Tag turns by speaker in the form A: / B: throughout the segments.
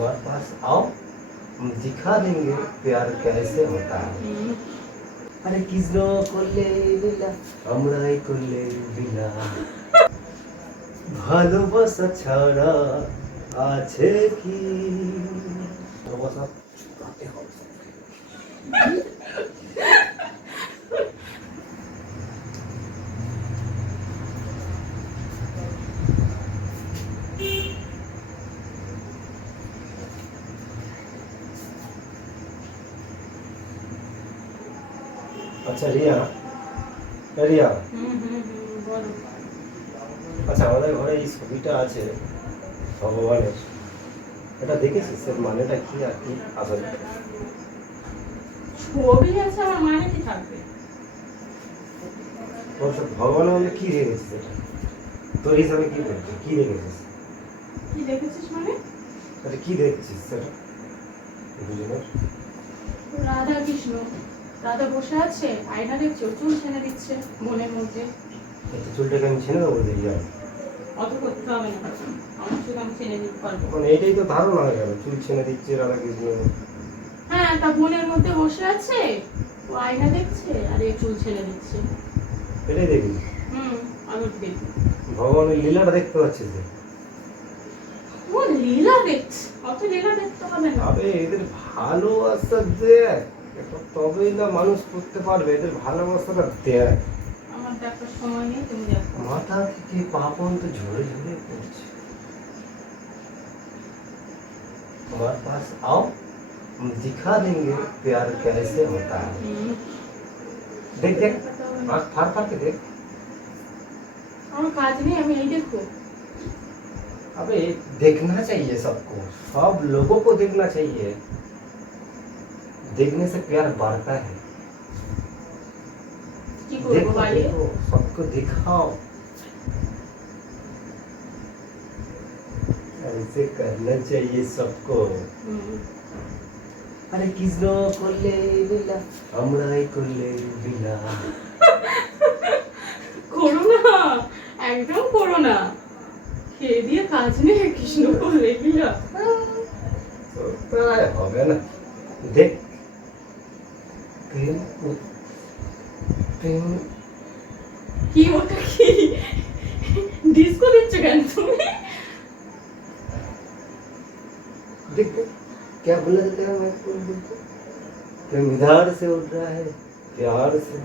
A: हमारे पास आओ हम दिखा देंगे प्यार कैसे होता है আরে কৃষ্ণ করলে লীলা আমরাই করলে লীলা ভালোবাসা ছাড়া আছে কি ভালোবাসা আচ্ছা রিয়া। রিয়া। আচ্ছা আমাদের ঘরে এই ছবিটা আছে ভগবানের। এটা দেখেছিস? এর মানেটা কি আর কি? আসলে
B: ছবি আছে আমার মানে কি থাকবে?
A: দেখেছিস এটা? তোর হিসাবে কি দেখছিস? কি দেখেছিস?
B: কি দেখেছিস মানে?
A: এটা কি দেখছিস সেটা?
B: রাধা কৃষ্ণ রাধা বসে আছে আয়না দেখছে চুল ছেনে দিচ্ছে মনের মধ্যে।
A: এই চুলটাকে আমি ছেড়ে দেবো দেখি
B: অত করতে হবে না আমার চুল আমি ছেনে দিতে পারব।
A: মানে এটাই তো ধারণা হয়ে গেল চুল ছেড়ে দিচ্ছে রাধা কৃষ্ণ
B: হ্যাঁ তা মনের মধ্যে বসে আছে ও আয়না দেখছে আর এ চুল ছেনে দিচ্ছে।
A: এটাই দেখি।
B: হুম আমি দেখি।
A: ভগবানের লীলাটা দেখতে পাচ্ছিস
B: ও লীলা দেখছে অত লীলা দেখতে হবে না।
A: আবে এদের ভালোবাসা দেখ। এটা তবেই না মানুষ করতে পারবে এদের ভালোবাসাটা দেখ
B: আমার দেখার সময় নেই তুমি দেখো
A: মাথা থেকে পা পর্যন্ত ঝরে ঝরে পড়ছে हमारे पास आओ हम दिखा देंगे प्यार कैसे होता है
B: হুম
A: देख देख आँख फाड़ फाड़ के देख
B: আমার কাজ নেই আমি এই দেখবো
A: अबे देखना चाहिए सबको सब लोगों को देखना चाहिए देखने से प्यार बढ़ता है
B: কি করবো
A: देखो
B: বাইরে
A: देखो सबको दिखाओ ऐसे करना चाहिए सबको
B: হুম
A: আরে কৃষ্ণ করলে লীলা আমরাই করলে লীলা
B: করো না একদম করো না খেয়ে দিয়ে কাজ নেই কৃষ্ণ করলে গিলা
A: তো প্রায় হবে না দেখ প্রেম ও- প্রেম
B: কি ওটা কি ডিস্কো দিচ্ছ কেন তুমি
A: देख देख, क्या बोला जाता है मैं को देखो प्रेम इधर से उठ रहा है प्यार से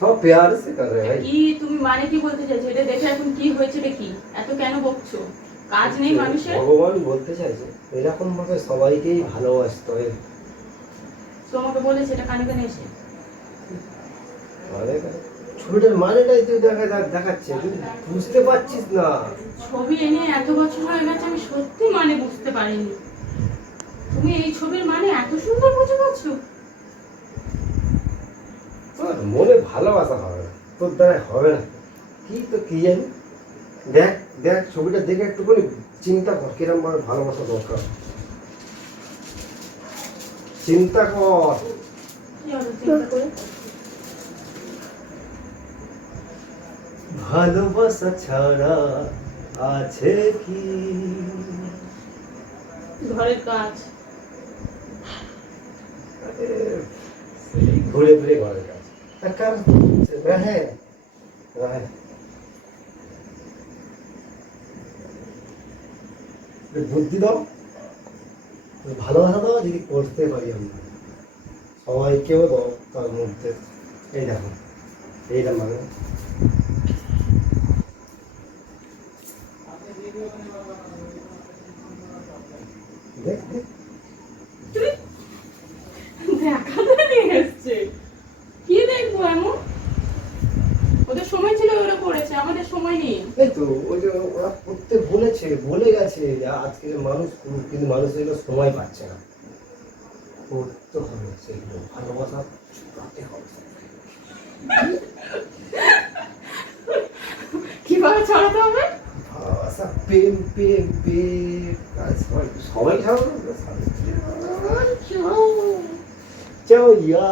A: सब प्यार से कर रहे हैं भाई
B: কি তুমি মানে কি বলতে চাইছো এটা দেখে এখন কি হয়েছে রে কি এত কেন বকছো কাজ নেই মানুষের
A: ভগবান বলতে চাইছে এরকম ভাবে সবাইকেই ভালোবাসতে হয়
B: তোমাকে বলেছে এটা কানে কানে এসে।
A: মানে ছবিটার মানেটাই তুই দেখা দেখাচ্ছে তুই বুঝতে পারছিস না।
B: ছবি এনে এত বছর হয়ে গেছে আমি সত্যি মানে বুঝতে পারিনি। তুমি এই ছবির মানে এত সুন্দর বুঝে পারছ?
A: তোর মনে ভালোবাসা হবে না তোর দ্বারা হবে না। কি তো কি জানি? দেখ দেখ ছবিটা দেখে একটুখানি চিন্তা কর কিরম ভাবে ভালোবাসা দরকার। চিন্তা কর।
B: করে
A: ভালোবাসা ছাড়া আছে কি?
B: ঘরের কাজ।
A: সেই ঘুরে ঘরের কাজ। রাহে? রাহে। একটু বুদ্ধি দাও। ভালোবাসা দাও যদি করতে পারি আমরা সবাইকেও তার মধ্যে এই দেখো এইটা মানে দেখ দেখ
B: দেখাতে নিয়ে এসছে কি দেখব এমন ওদের সময় ছিল ওরা করেছে আমাদের সময় নেই।
A: এই তো ওই যে ওরা করতে বলেছে বলে গেছে আজকে মানুষ কিন্তু মানুষ এগুলো সময় পাচ্ছে না। করতে হবে সেগুলো ভালোবাসা ছুটাতে হবে।
B: কীভাবে ছড়াতে হবে?
A: ভালোবাসা প্রেম প্রেম প্রেম সবাই সবাই চাও ইয়া।